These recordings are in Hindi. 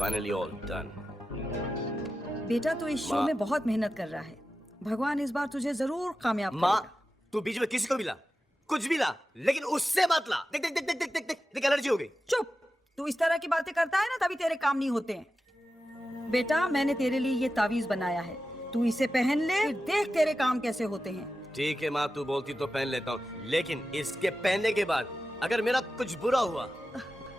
Finally all done. बेटा तो इस शो में बहुत मेहनत कर रहा है। भगवान इस बार तुझे जरूर कामयाब माँ, करेगा। तू बीच में किसी को भी ला, कुछ भी ला, लेकिन उससे मत ला। देख देख देख देख देख देख देख देख एलर्जी हो गई। चुप, तू इस तरह की बातें करता है ना तभी तेरे काम नहीं होते हैं। बेटा मैंने तेरे लिए ये तावीज बनाया है, तू इसे पहन ले, फिर देख तेरे काम कैसे होते हैं। ठीक है माँ, तू बोलती तो पहन लेता हूँ, लेकिन इसके पहनने के बाद अगर मेरा कुछ बुरा हुआ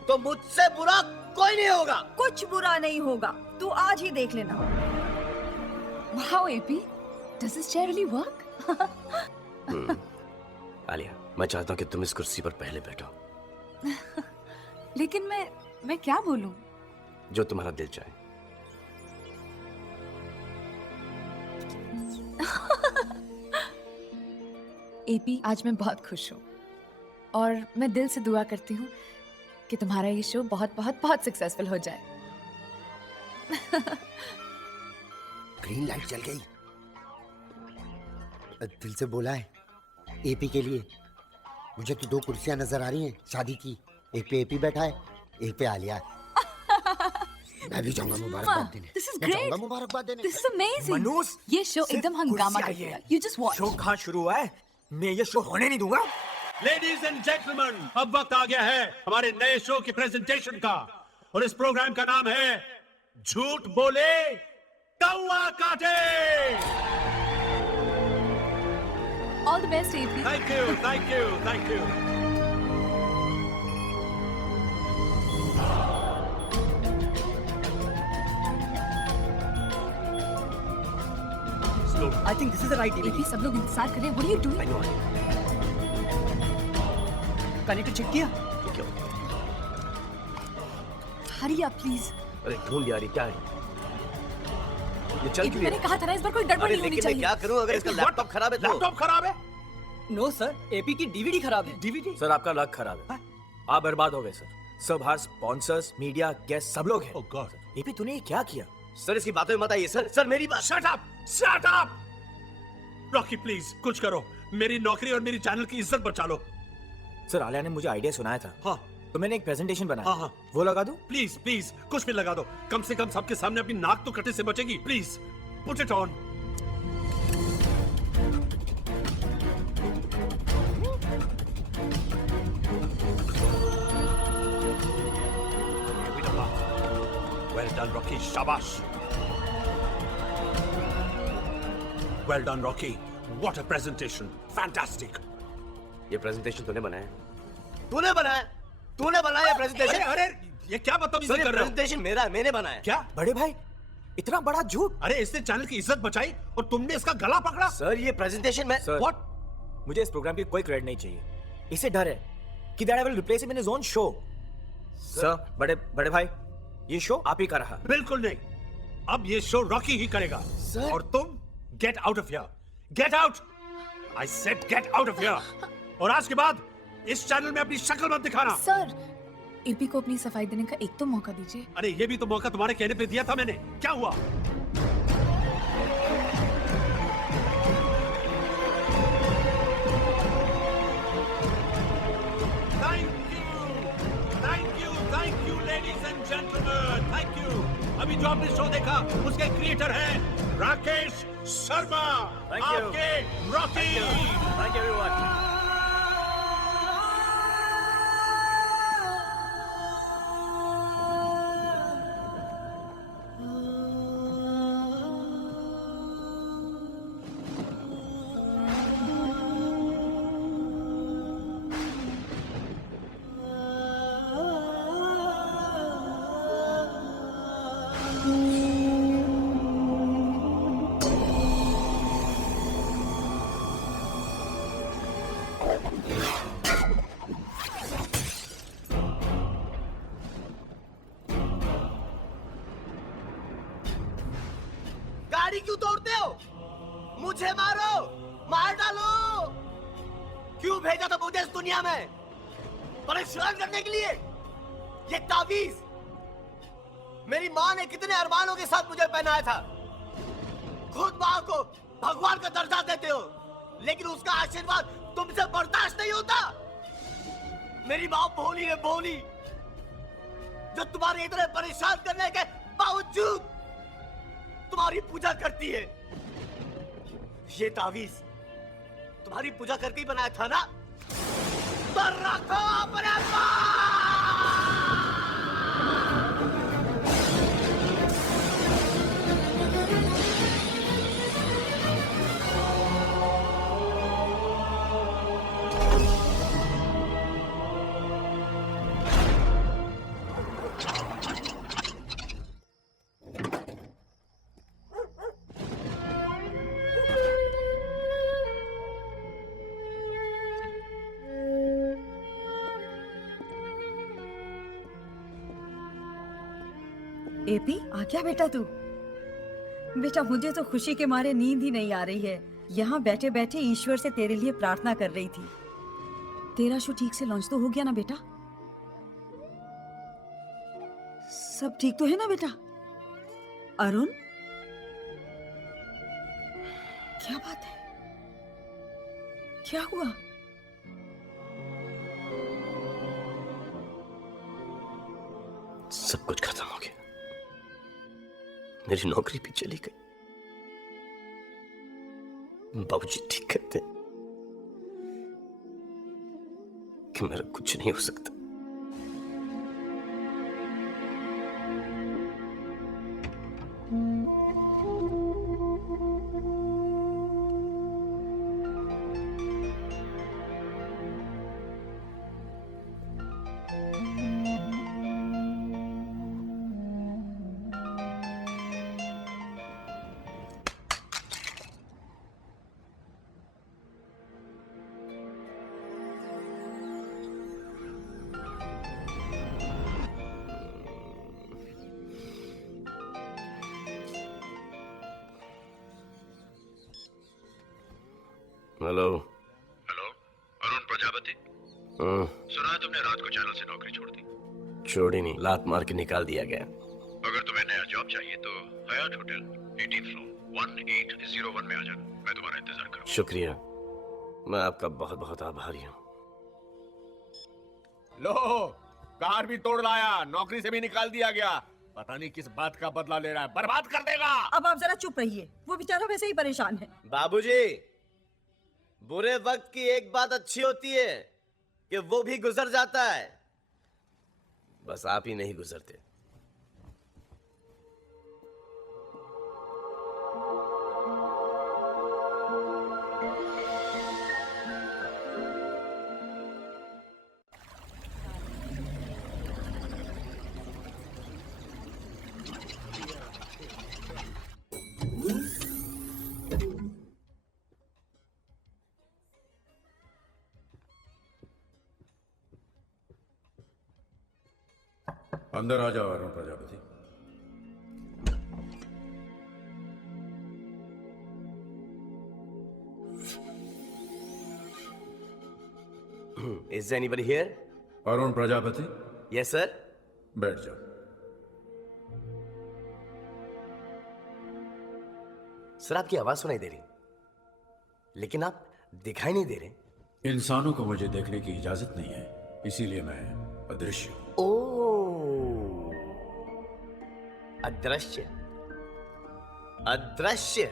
तो मुझसे बुरा कोई नहीं होगा। कुछ बुरा नहीं होगा, तू आज ही देख लेना। Wow, AP, does this chair really work? Alia, मैं चाहता हूँ कि तुम इस कुर्सी पर पहले बैठो। लेकिन मैं क्या बोलूं? जो तुम्हारा दिल चाहे। AP, आज मैं बहुत खुश हूँ और मैं दिल से दुआ करती हूँ कि तुम्हारा ये शो बहुत बहुत बहुत सक्सेसफुल हो जाए। ग्रीन लाइट जल गई। दिल से बोला है एपी के लिए। मुझे तो 2 कुर्सियां नजर आ रही हैं शादी की, एक पे एपी बैठा है, एक पे आलिया है। मैं भी जाऊंगा मुबारकबाद देने। This is great. मुबारकबाद देने। This is amazing. मनोज, ये शो एकदम हंगामा करेगा। You just watch. शो कहाँ शुरू हुआ है? मैं ये शो होने नहीं दूंगा। लेडीज एंड जेंटलमैन, अब वक्त आ गया है हमारे नए शो की प्रेजेंटेशन का, और इस प्रोग्राम का नाम है झूठ बोले कौवा काटे। All the best, AP. Thank you, thank you, thank you. I think this is the right AP, सब लोग इंतजार कर रहे हैं। What are you doing? I know, Alia. Connector check किया? ये क्या हो? Hurry up, please. अरे ढूंढ लिया, क्या है? ये चल AP, क्यों मैंने रही है? कहा था ना इस बार कोई गड़बड़ अरे नहीं होनी लेकिन मैं चाहिए। क्या करूं अगर इसका लैपटॉप खराब है तो? लैपटॉप खराब है? नो सर, एपी की डीवीडी खराब है। डीवीडी? सर आपका लक खराब है, आप बर्बाद हो गए सर। सब बाहर स्पॉन्सर्स, मीडिया, गेस्ट सब लोग हैं। ओह गॉड। एपी तूने ये क्या किया? सर इसकी बातों में मत आइए सर। सर मेरी बात। Shut up, shut up. Rocky please कुछ करो, मेरी नौकरी और मेरी चैनल की इज्जत बचा लो। सर आलिया ने मुझे आइडिया सुनाया था। हाँ तो मैंने एक प्रेजेंटेशन बनाया। हाँ, हाँ। वो लगा दूं? प्लीज प्लीज कुछ भी लगा दो, कम से कम सबके सामने अपनी नाक तो कटे से बचेगी। Please put it on. Well done, Rocky. शाबाश। Well done, Rocky. What a presentation. Fantastic. ये प्रेजेंटेशन तूने बनाया? तूने बनाया? तूने बनाया प्रेजेंटेशन? अरे ये क्या बदतमीजी कर रहे हो? प्रेजेंटेशन मेरा है, मैंने बनाया। क्या? बड़े भाई इतना बड़ा झूठ। अरे इसने चैनल की इज्जत बचाई और तुमने इसका गला पकड़ा। सर ये प्रेजेंटेशन में सर What? मुझे इस प्रोग्राम की कोई क्रेडिट नहीं चाहिए। इसे डर है कि that I will replace him in his own show. Sir बड़े भाई ये शो आप ही का रहा। बिल्कुल नहीं, अब ये शो रॉकी ही करेगा। और तुम get out of here, get out. I said get out of here. और आज के बाद इस चैनल में अपनी शक्ल मत दिखाना। सर, AP को अपनी सफाई देने का एक तो मौका दीजिए। अरे ये भी तो मौका तुम्हारे कहने पे दिया था मैंने, क्या हुआ? Thank you ladies and gentleman, thank you. अभी जो आपने शो देखा उसके क्रिएटर हैं राकेश शर्मा। Thank you. आपके रॉकी। Thank you everyone. गाड़ी क्यों तोड़ते हो? मुझे मारो, मार डालो। क्यों भेजा था मुझे इस दुनिया में? परेशान करने के लिए? ये तावीज मेरी माँ ने कितने अरमानों के साथ मुझे पहनाया था। खुद माँ को भगवान का दर्जा देते हो, लेकिन उसका आशीर्वाद तुमसे बर्दाश्त नहीं होता। मेरी माँ भोली है, भोली। जो तुम्हारे इतने परेशान करने के बावजूद तुम्हारी पूजा करती है। ये तावीज तुम्हारी पूजा करके ही बनाया था ना, तो रखो अपने पास। एपी, आ क्या बेटा तू? बेटा मुझे तो खुशी के मारे नींद ही नहीं आ रही है। यहाँ बैठे बैठे ईश्वर से तेरे लिए प्रार्थना कर रही थी। तेरा शो ठीक से लॉन्च तो हो गया ना बेटा? सब ठीक तो है ना बेटा? अरुण, क्या बात है? क्या हुआ? सब कुछ खत्म हो गया। मेरी नौकरी भी चली गई। बाबूजी ठीक कहते हैं कि मेरा कुछ नहीं हो सकता। हेलो। हेलो, अरुण प्रजापति। सुना है तुमने रात को चैनल से नौकरी छोड़ दी। छोड़ी नहीं, लात मार के निकाल दिया गया। अगर तुम्हें नया जॉब चाहिए तो हयात होटल 18th फ्लोर 1801 में आ जाना। मैं तुम्हारा इंतजार करूंगा। शुक्रिया, मैं आपका बहुत बहुत आभारी हूँ। लो, कार भी तोड़ लाया, नौकरी से भी निकाल दिया गया। पता नहीं किस बात का बदला ले रहा है, बर्बाद कर देगा। अब आप जरा चुप रहिए, वो बेचारा वैसे ही परेशान है। बाबूजी, बुरे वक्त की एक बात अच्छी होती है कि वो भी गुजर जाता है, बस आप ही नहीं गुजरते। अंदर आ जाओ Arun Prajapati. Is anybody here? Arun Prajapati, Yes, sir. बैठ जाओ। सर, आपकी आवाज सुनाई दे रही, लेकिन आप दिखाई नहीं दे रहे। इंसानों को मुझे देखने की इजाजत नहीं है, इसीलिए मैं अदृश्य हूं। ओह, अदृश्य। अदृश्य,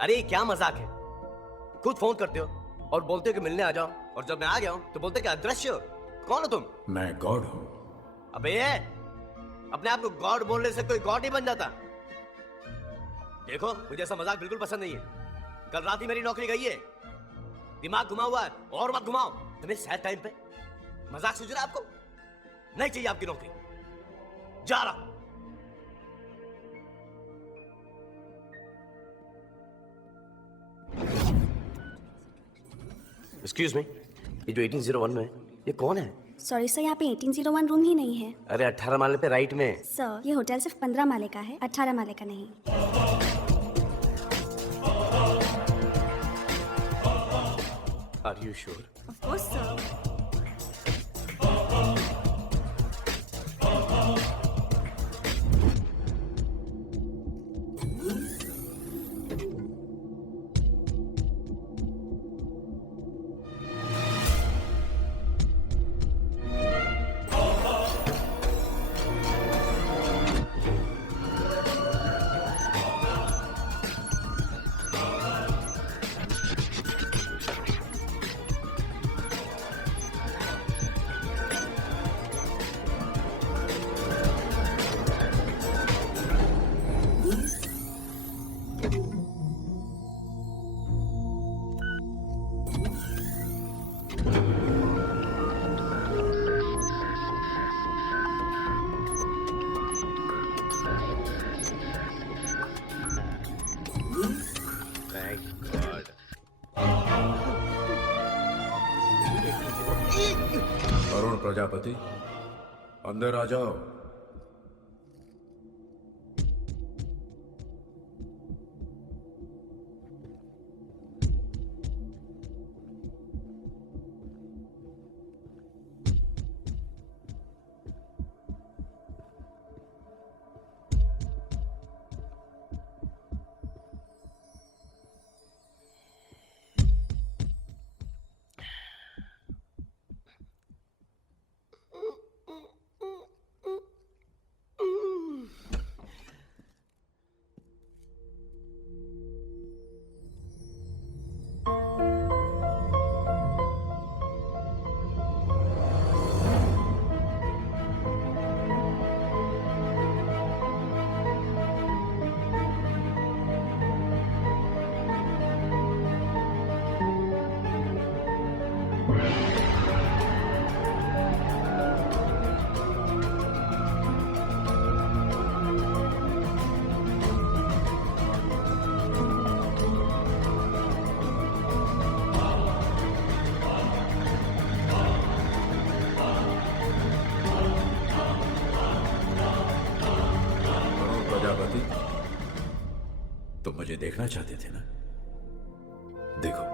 अरे ये क्या मजाक है? खुद फोन करते हो और बोलते हो कि मिलने आ जाओ, और जब मैं आ गया हूं तो बोलते हो कि अदृश्य हो। कौन हो तुम? मैं गॉड हूं। अबे ये अपने आप को गॉड बोलने से कोई गॉड नहीं बन जाता। देखो, मुझे ऐसा मजाक बिल्कुल पसंद नहीं है। कल रात ही मेरी नौकरी गई है, दिमाग घुमा हुआ है, और मत घुमाओ। तुम्हें सैड टाइम पे मजाक सूझ रहा है आपको? नहीं चाहिए आपकी नौकरी, जा रहा। एक्सक्यूज मी, ये जो 1801 में है, ये कौन है? सॉरी सर, यहाँ पे 1801 रूम ही नहीं है। अरे 18 माले पे राइट में। सर, ये होटल सिर्फ 15 माले का है, 18 माले का नहीं। Are you sure? Of course sir. Prajapati, अंदर आ जाओ। प्रजापति, तुम मुझे देखना चाहते थे ना? देखो।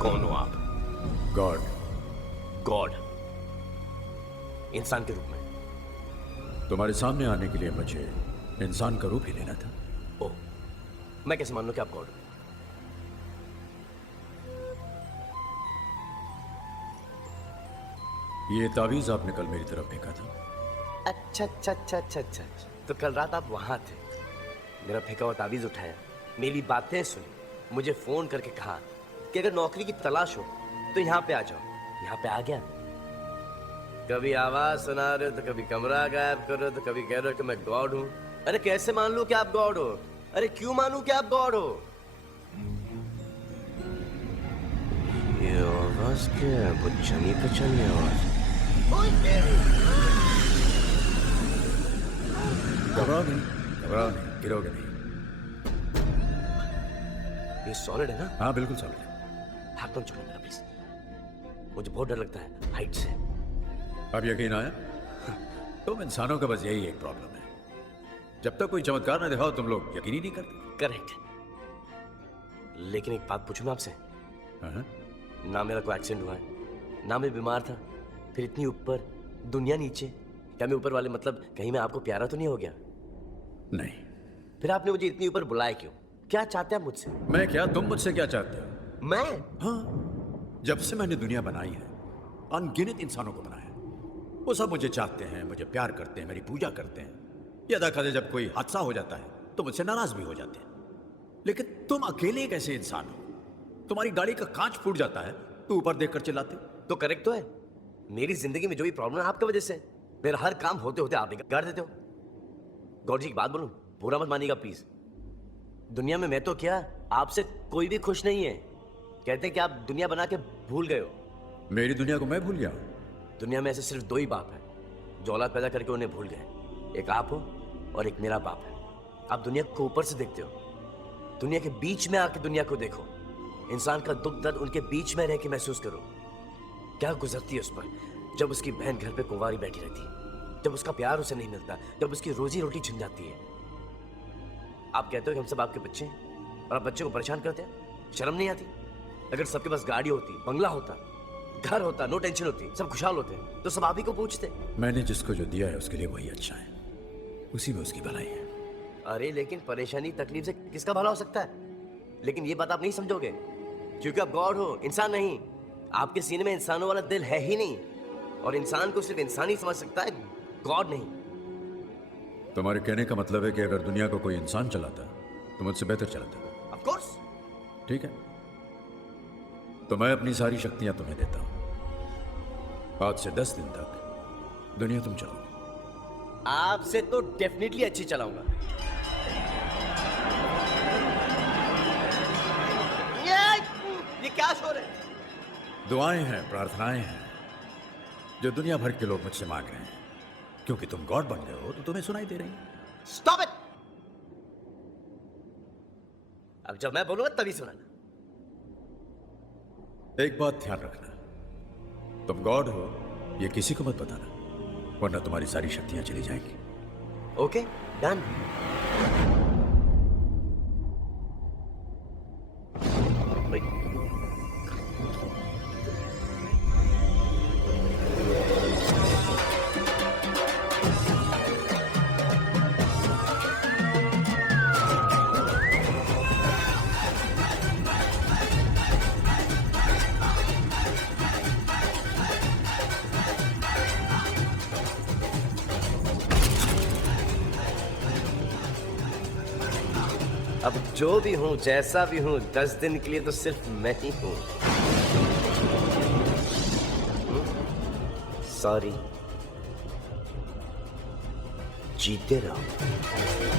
कौन हो आप? गॉड। गॉड? इंसान के रूप में? तुम्हारे सामने आने के लिए मुझे इंसान का रूप ही लेना था। ओह, मैं कैसे मान लूं कि आप गॉड हो? ये तावीज आपने कल मेरी तरफ फेंका था। अच्छा अच्छा अच्छा अच्छा अच्छा, तो कल रात आप वहां थे, मेरा फेंका हुआ तावीज उठाया, मेरी बातें सुनी, मुझे फोन करके कहा कि अगर नौकरी की तलाश हो तो यहाँ पे आ जाओ। यहाँ पे आ गया। कभी आवाज सुना रहे हो तो कभी कमरा गायब कर रहे हो तो कभी कह रहे हो कि मैं गॉड हूँ। अरे कैसे मान लूं कि आप गॉड हो? अरे क्यों मानूं कि आप गॉड हो? ये आवाज क्या है? पहचानी पहचानी आवाज। घबराओ नहीं, घबराओ नहीं, गिरोगे नहीं। ये सॉलिड है ना? हाँ बिल्कुल सॉलिड है। हाथ मत छोड़ो मेरा प्लीज, मुझे बहुत डर लगता है हाइट से। अब यकीन आया? तुम इंसानों का बस यही एक प्रॉब्लम है, जब तक कोई चमत्कार न दिखाओ तुम लोग यकीन ही नहीं करते। करेक्ट। लेकिन एक बात पूछूं मैं आपसे? हाँ? ना मेरा कोई एक्सीडेंट हुआ है, ना मैं बीमार था, फिर इतनी ऊपर दुनिया नीचे, क्या मैं ऊपर वाले मतलब कहीं मैं आपको प्यारा तो नहीं हो गया? नहीं। फिर आपने मुझे इतनी ऊपर बुलाया क्यों? क्या चाहते हैं मुझसे? मैं क्या, तुम मुझसे क्या चाहते हो? मैं? हाँ, जब से मैंने दुनिया बनाई है अनगिनत इंसानों को बनाया, वो सब मुझे चाहते हैं, मुझे प्यार करते हैं, मेरी पूजा करते हैं। ये अदा करे जब कोई हादसा हो जाता है तो मुझसे नाराज भी हो जाते हैं। लेकिन तुम अकेले एक ऐसे इंसान हो, तुम्हारी गाड़ी का कांच फूट जाता है तो ऊपर देखकर चिल्लाते हो। तो करेक्ट तो है, मेरी जिंदगी में जो भी प्रॉब्लम है आपकी वजह से। मेरा हर काम होते होते आप बिगाड़ देते हो। गौर जी की बात बोलूं, बुरा मत मानिएगा प्लीज। दुनिया में मैं तो क्या, आपसे कोई भी खुश नहीं है। कहते हैं कि आप दुनिया बना के भूल गए हो। मेरी दुनिया को मैं भूल गया? दुनिया में ऐसे सिर्फ दो ही बाप हैं जो औलाद पैदा करके उन्हें भूल गए, एक आप हो और एक मेरा बाप है। आप दुनिया को ऊपर से देखते हो, दुनिया के बीच में आके दुनिया को देखो। इंसान का दुख दर्द उनके बीच में रह के महसूस करो। क्या गुजरती है उस पर जब उसकी बहन घर पे कुंवारी बैठी रहती है, जब उसका प्यार उसे नहीं मिलता, जब उसकी रोजी रोटी छिन जाती है। आप कहते हो कि हम सब आपके बच्चे हैं और आप बच्चे को परेशान करते हैं, शर्म नहीं आती? अगर सबके पास गाड़ी होती, बंगला होता, घर होता, नो टेंशन होती, सब खुशहाल होते, तो सब आप ही को पूछते। मैंने जिसको जो दिया है उसके लिए वही अच्छा है, उसी में उसकी भलाई है। अरे लेकिन परेशानी तकलीफ से किसका भला हो सकता है? लेकिन ये बात आप नहीं समझोगे क्योंकि आप गॉड हो, इंसान नहीं। आपके सीने में इंसानों वाला दिल है ही नहीं, और इंसान को सिर्फ इंसान ही समझ सकता है, गॉड नहीं। तुम्हारे कहने का मतलब है कि अगर दुनिया को कोई इंसान चलाता तो मुझसे बेहतर चलाता? Of course. ठीक है, तो मैं अपनी सारी शक्तियां तुम्हें देता हूं। आज से 10 दिन तक दुनिया तुम चलाओ। आपसे तो डेफिनेटली अच्छी चलाऊंगा। ये क्या शोर है? दुआएं हैं, प्रार्थनाएं हैं जो दुनिया भर के लोग मुझसे मांग रहे हैं। क्योंकि तुम गॉड बन गए हो तो तुम्हें सुनाई दे रही है। Stop it. अब जब मैं बोलूंगा तभी सुनाना। एक बात ध्यान रखना, तुम गॉड हो ये किसी को मत बताना, वरना तुम्हारी सारी शक्तियां चली जाएंगी। Okay, done. अब जो भी हूं, जैसा भी हूं, 10 दिन के लिए तो सिर्फ मैं ही हूं। सॉरी, जीते रहो।